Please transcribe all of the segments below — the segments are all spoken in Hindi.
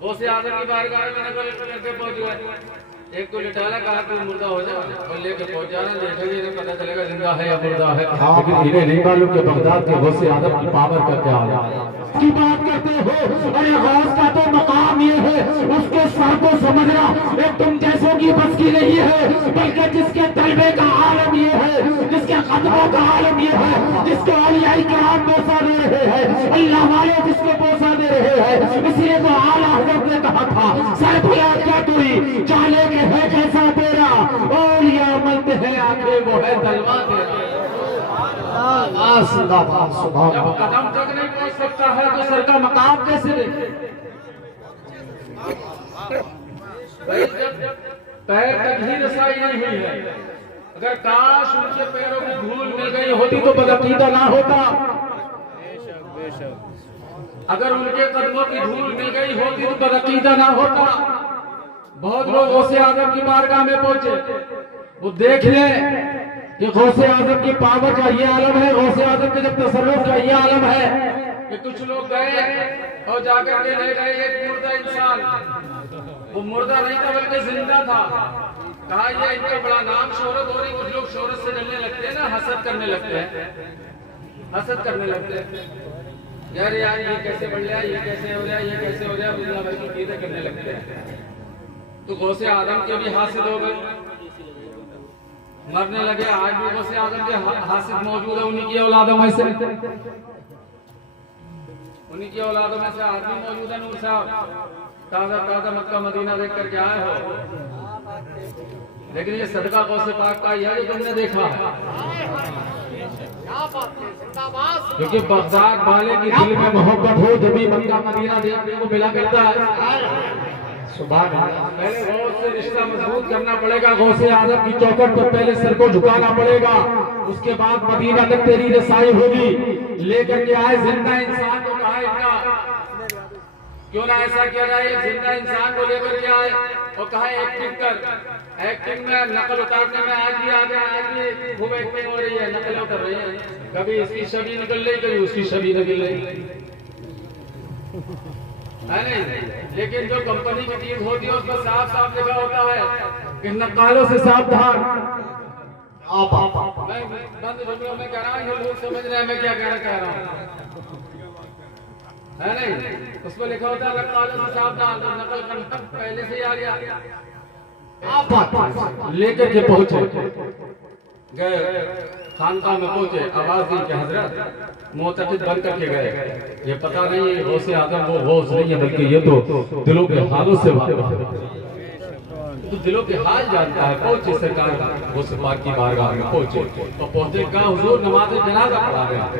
गौसे आजम की बारगाह में नकल करके पहुंच गए। एक को लिटाला, कहा तू मुर्दा हो जा, और लेके पहुंच जाना, देखेंगे तो पता चलेगा जिंदा है या मुर्दा है। लेकिन इन्हें नहीं मालूम कि बगदाद के गौसे आजम की पावर का क्या है। की बात करते हो, अरे गौस का तो मकाम ये है, उसके सर को समझना एक तुम जैसों की बस की नहीं है, बल्कि जिसके तलबे का आलम ये है, जिसके कदमों का आलम ये है, जिसको औलियाए किराम बोसा दे रहे हैं, अल्लाह वाले जिसको बोसा दे रहे हैं। इसलिए तो आला हज़रत ने कहा था, सर भला क्या तुई जाने के है कैसा तेरा, औलिया मंद है आंखें वो है तलवा तेरा। जब कदम तक नहीं पहुंच सकता है तो सर का मकाम कैसे ले? पैर तक ही रसाई नहीं हुई है। अगर काश उनके पैरों की धूल मिल गई होती तो बदअकीदा ना होता। अगर उनके कदमों की धूल मिल गई होती तो बदअकीदा ना होता। बहुत लोग गौसे आजम की बारगाह में पहुंचे, वो देख ले कि गौसे आजम की पावर का ये आलम है, गौसे आजम के जब तसल्लुत का ये आलम है कि कुछ लोग गए और जाकर के ले गए एक मुर्दा इंसान। वो मुर्दा नहीं था बल्कि जिंदा था। कहा ये इनका बड़ा नाम शोहरत हो रही, कुछ लोग शोहरत से डरने लगते हैं ना, हसद करने लगते हैं, हसद करने लगते हैं। यार ये कैसे बढ़ गया, ये कैसे हो गया, ये कैसे हो गया, दुनिया भर की चीजें करने लगते हैं। तो गौसे आदम के भी हासिद हो गए, मरने लगे। आज भी गौसे आदम के हासिद मौजूद है, उन्हीं की औलादों में से, उन्हीं की औलादों में से आदमी मौजूद है। नूर साहब ताजा ताजा मक्का मदीना देख करके आए हो, लेकिन ये सदका गौसे पाक का यह जो तुमने देखा है, क्योंकि बगदाद वाले की दिल में मोहब्बत हो जब भी मक्का मदीना देखने को मिला करता है। पहले गौस से रिश्ता मजबूत करना पड़ेगा, गौसे आजम की चौखट पर पहले सर को झुकाना पड़ेगा, उसके बाद मदीना तक तेरी रसाई होगी। लेकर के आए जिंदा इंसान को, कहा इनका क्यों ना ऐसा किया जाए, जिंदा इंसान को लेकर के आए और कहा एक्टिंग कर। एक्टिंग में नकल उतारने में आज भी आगे, आज भी खूब एक्टिंग हो रही है, नकल उतर रही है। कभी इसकी छवि निकल रही, कभी उसकी छवि निकल रही है नहीं। लेकिन जो कंपनी की टीम होती है उसमें साफ साफ लिखा होता है कि नकालों से सावधान। मैं बंद जुमलों में कह रहा हूँ, लोग समझ रहे हैं मैं क्या कह रहा हूँ, है नहीं। उसमें लिखा होता है नकालों से सावधान, तो नकल करना पहले से ही आ गया। लेकर के पहुंचे, गए खानका में पहुंचे, आवाज दी कि हजरत मोतक़िद बन करके गए। ये पता नहीं है गौसे आजम वो गौस नहीं है, बल्कि ये तो दिलों के हालों से वाकिफ़ है, तो दिलों के हाल जानता है। पहुंचे सरकार गौसे पाक की बारगाह में पहुंचे, और पहुंचे कहा हुजूर नमाज जनाजा पढ़ा रहे हैं,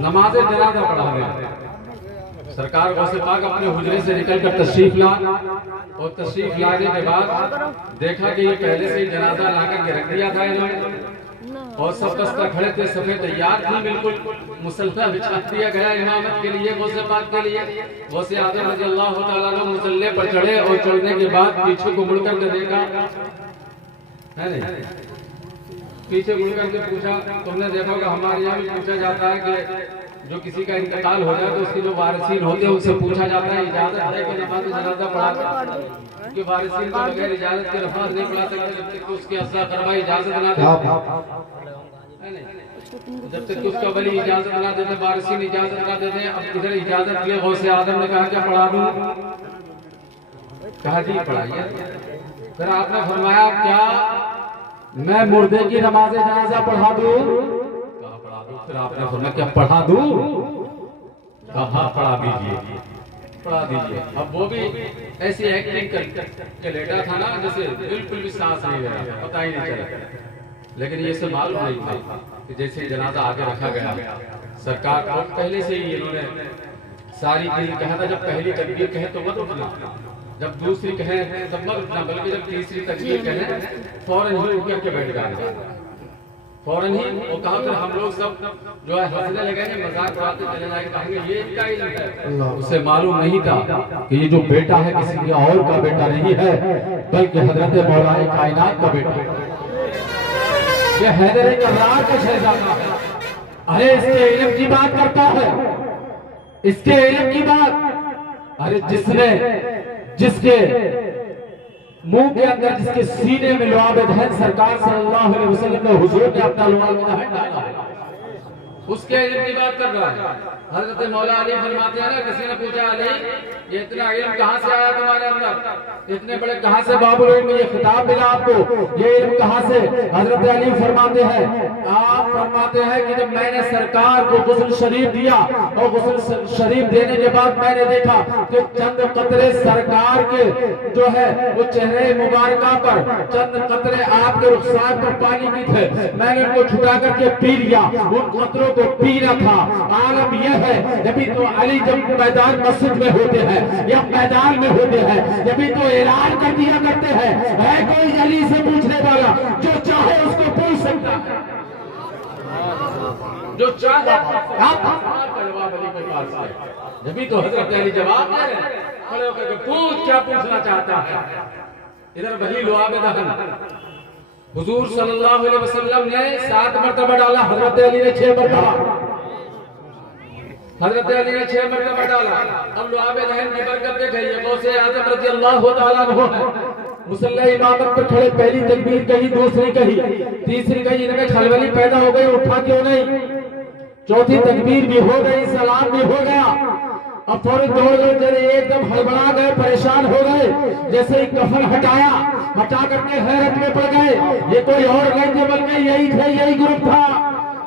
नमाज जनाजा पढ़ा रहे हैं। सरकार गौसे पाक अपने हुजरे से निकलकर तशरीफ ला, और तशरीफ लाने के बाद देखा कि ये पहले से ही जनाजा लाकर के रख दिया था इन्होंने, और सब दस्ता खड़े थे, सफेद तैयार थी, बिल्कुल मुसल्ला बिछा दिया गया इमामत के लिए, गौसे पाक के लिए। गौसे आजम रज़ी अल्लाह तआला अन्हु मुसल्ले पर चढ़े, और चढ़ने के बाद पीछे को मुड़कर के देखा, है नहीं, पीछे मुड़कर के पूछा। तुमने देखा होगा हमारे यहाँ भी पूछा जाता है कि जो किसी का इंतकाल हो जाए तो उसके जो वारिसीन होते हैं उनसे पूछा जाता है इजाजत है कि नमाज जनाजा पढ़ा के वारिसीन को बगैर इजाजत के नमाज नहीं पढ़ा सकते जब तक उसके अज़ा करवा इजाजत ना दे, जब तक उसका वली इजाजत ना देते, वारिसीन इजाजत ना देते। अब इधर इजाजत के लिए गौसे आजम ने कहा क्या पढ़ा दूं, कहा जी पढ़ाइए। फिर आपने फरमाया क्या मैं मुर्दे की नमाज जनाजा पढ़ा दूं, फिर आपने फरमाया क्या पढ़ा दूं, कहा पढ़ा दीजिए, पढ़ा दीजिए। अब वो भी ऐसी एक्टिंग करके लेटा था ना जैसे बिल्कुल भी सांस नहीं ले रहा, पता ही नहीं चला। लेकिन ये सब मालूम नहीं था कि जैसे जनाजा आगे रखा गया, सरकार को पहले से ही इन्होंने सारी चीज कहा था, जब पहली तकबीर कहे तो मत उठना, जब दूसरी कहे तब मत उठना, बल्कि जब तीसरी तकबीर कहे फौरन ही उठ करके बैठ जाए, फौरन ही। वो कहा फिर हम लोग सब जो है हंसने लगे, मजाक उड़ाते चले जाएंगे, कहेंगे ये इनका इल्म है। उसे मालूम नहीं था कि ये जो बेटा है किसी के और का बेटा नहीं है, बल्कि हजरत मौलाए कायनात का बेटा है, ये हैदर कर्रार का शहजादा है। अरे इसके इल्म की बात करता है, इसके इल्म की बात। अरे जिसने जिसके मुंह के अंदर, जिसके सीने में लुआब दहन सरकार सल्लल्लाहु अलैहि वसल्लम ने हुजूर ने अपना लुआब दहन डाला है, उसके इल्म की बात कर रहा है। हजरत मौला अली फरमाते हैं ना, किसी ने पूछा अली ये इतना इल्म कहाँ से आया तुम्हारे अंदर, इतने बड़े कहाँ से बाबुल इल्म, ये खिताब मिला आपको, ये इल्म कहाँ से? हजरत अली फरमाते हैं, आप फरमाते हैं कि जब मैंने सरकार को गुस्ल शरीफ दिया और गुस्ल शरीफ देने के बाद मैंने देखा कि चंद कतरे सरकार के जो है वो चेहरे मुबारका पर, चंद कतरे आपके रुखसार पर पानी की थे, मैंने उनको छुटा करके पी लिया, उन कतरों को पीना था। आलम यह है, जब तो अली जब मैदान मस्जिद में होते हैं या मैदान में होते हैं, जब तो ऐलान कर दिया करते हैं, है कोई अली से पूछने वाला, जो चाहे उसको पूछ सकता है, जो चाहे जवाब अली के पास है। जब तो हजरत अली जवाब दे रहे हैं, खड़े होकर पूछ, क्या पूछना चाहता है। इधर वही लुआब दहन हुजूर सल्लल्लाहु अलैहि वसल्लम ने 7 मरतबा डाला, हजरत अली ने 6 मरतबा, हजरत अली ने 6 मरतबा डाला। अब लुआब दहन की बरकत देखिए, गौसे आजम रज़ी अल्लाह तआला अन्हु है, मुसल्ला इमामत पर खड़े, पहली तकबीर कही, दूसरी कही, तीसरी कही, इनमें खलबली पैदा हो गई, उठा क्यों नहीं? चौथी तकबीर भी हो गई, सलाम भी हो गया, अब फौरन दौड़ गए, तेरे एकदम हड़बड़ा गए, परेशान हो गए, जैसे ही कफन हटा करके हैरत में पड़ गए, ये कोई और नहीं थे बल्कि यही थे, यही ग्रुप था।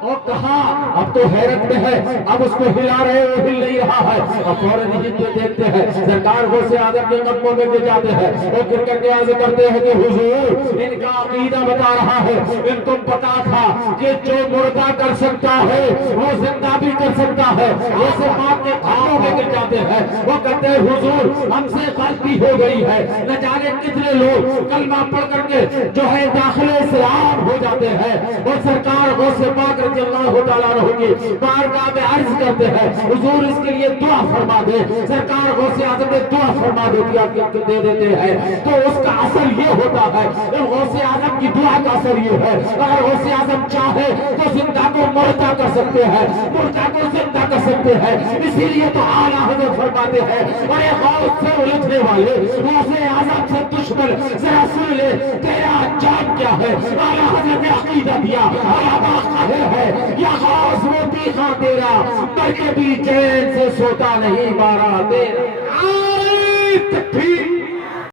और कहा अब तो हैरत में है, अब उसको हिला रहे, वो हिल नहीं रहा है। अब फौरन ही तो देखते हैं सरकार गौसे आजम के कदमों में गिर जाते हैं, वो गिर करके अर्ज करते हैं कि हुजूर इनका अकीदा बता रहा है, इनको पता था कि जो मुर्दा कर सकता है वो जिंदा भी कर सकता है, वो सिर्फ के खानों में गिर जाते हैं। वो कहते हैं हुजूर हमसे गलती हो गई है, न जाने कितने लोग कलमा पढ़ करके जो है दाखिले इस्लाम हो जाते हैं। और सरकार गौसे पाक अल्लाह ताला होगी बारगाह में अर्ज करते हैं, हुजूर इसके लिए दुआ फरमा दे। सरकार गौसे आजम ने दुआ फरमा दे देते हैं, तो उसका असर ये होता है, गौसे आजम की दुआ का असर ये है, अगर गौसे आजम चाहे तो जिंदा को मुर्दा कर सकते हैं, मुर्दा को जिंदा कर सकते हैं। इसीलिए तो आला हजरत फरमाते हैं, अरे गौस से उलझने वाले, गौसे आजम से दुश्मन, जरा सुन ले तेरा अंजाम क्या है। आला हजरत ने अकीदा दिया, है या गौस वो तीखा तेरा, मर के भी चैन से सोता नहीं, मारा तेरा।